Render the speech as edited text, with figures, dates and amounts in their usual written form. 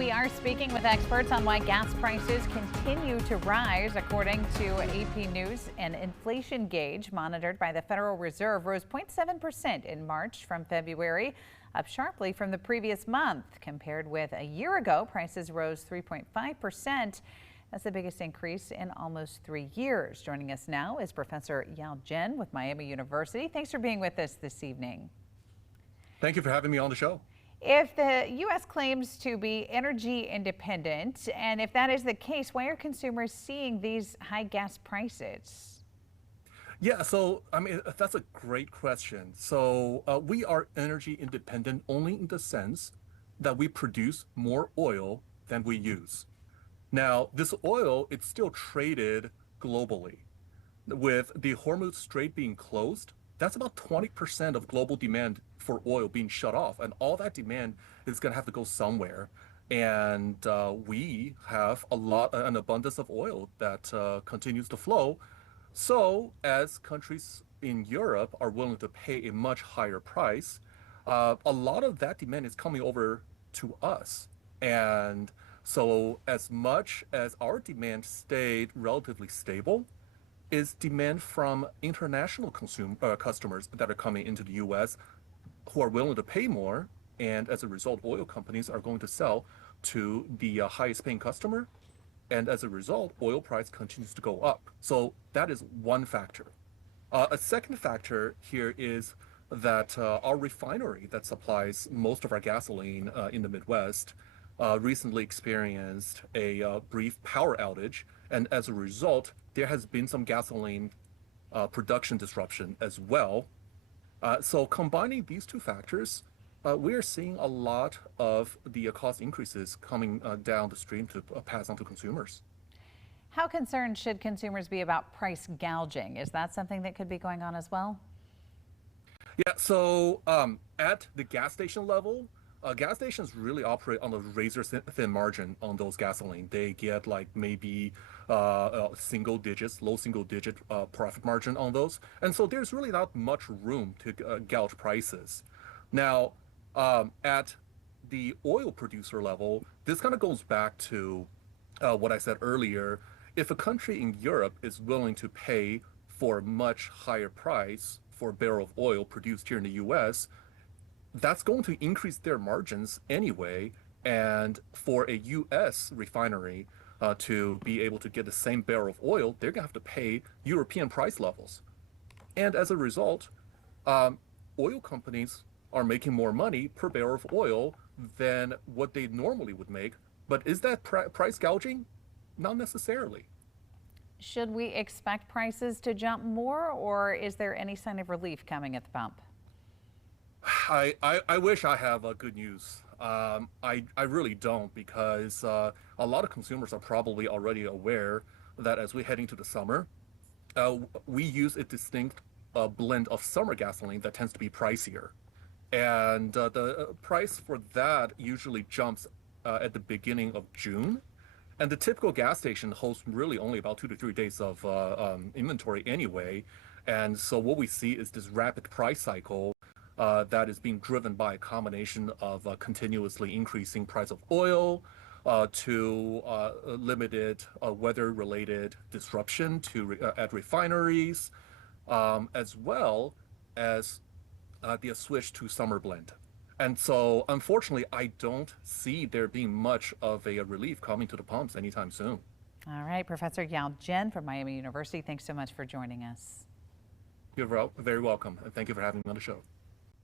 we are speaking with experts on why gas prices continue to rise. According to AP News, an inflation gauge monitored by the Federal Reserve rose 0.7% in March from February, up sharply from the previous month. Compared with a year ago, prices rose 3.5%. That's the biggest increase in almost 3 years. Joining us now is Professor Yao Jim with Miami University. Thanks for being with us this evening. Thank you for having me on the show. If the U.S. claims to be energy independent, and if that is the case, why are consumers seeing these high gas prices? Yeah, so I mean, that's a great question. So we are energy independent only in the sense that we produce more oil than we use. Now, this oil, it's still traded globally. With the Hormuz Strait being closed, that's about 20% of global demand for oil being shut off. And all that demand is going to have to go somewhere. And we have an abundance of oil that continues to flow. So as countries in Europe are willing to pay a much higher price, a lot of that demand is coming over to us. And so as much as our demand stayed relatively stable, is demand from international customers that are coming into the U.S. who are willing to pay more, and as a result, oil companies are going to sell to the highest paying customer, and as a result, oil price continues to go up. So that is one factor. A second factor here is that our refinery that supplies most of our gasoline in the Midwest recently experienced a brief power outage, and as a result, there has been some gasoline production disruption as well. So combining these two factors, we are seeing a lot of the cost increases coming down the stream to pass on to consumers. How concerned should consumers be about price gouging? Is that something that could be going on as well? Yeah, so at the gas station level, gas stations really operate on a razor thin margin on those gasoline. They get like maybe single digits, low single digit profit margin on those. And so there's really not much room to gouge prices. Now, at the oil producer level, this kind of goes back to what I said earlier. If a country in Europe is willing to pay for a much higher price for a barrel of oil produced here in the US, that's going to increase their margins anyway. And for a US refinery to be able to get the same barrel of oil, they're going to have to pay European price levels. And as a result, oil companies are making more money per barrel of oil than what they normally would make. But is that price gouging? Not necessarily. Should we expect prices to jump more, or is there any sign of relief coming at the pump? I wish I have good news. I really don't, because a lot of consumers are probably already aware that as we head into the summer, we use a distinct blend of summer gasoline that tends to be pricier. And the price for that usually jumps at the beginning of June. And the typical gas station holds really only about 2 to 3 days of inventory anyway. And so what we see is this rapid price cycle that is being driven by a combination of continuously increasing price of oil to limited weather-related disruption at refineries, as well as the switch to summer blend. And so, unfortunately, I don't see there being much of a relief coming to the pumps anytime soon. All right, Professor Yao Jim from Miami University, thanks so much for joining us. You're very welcome, and thank you for having me on the show.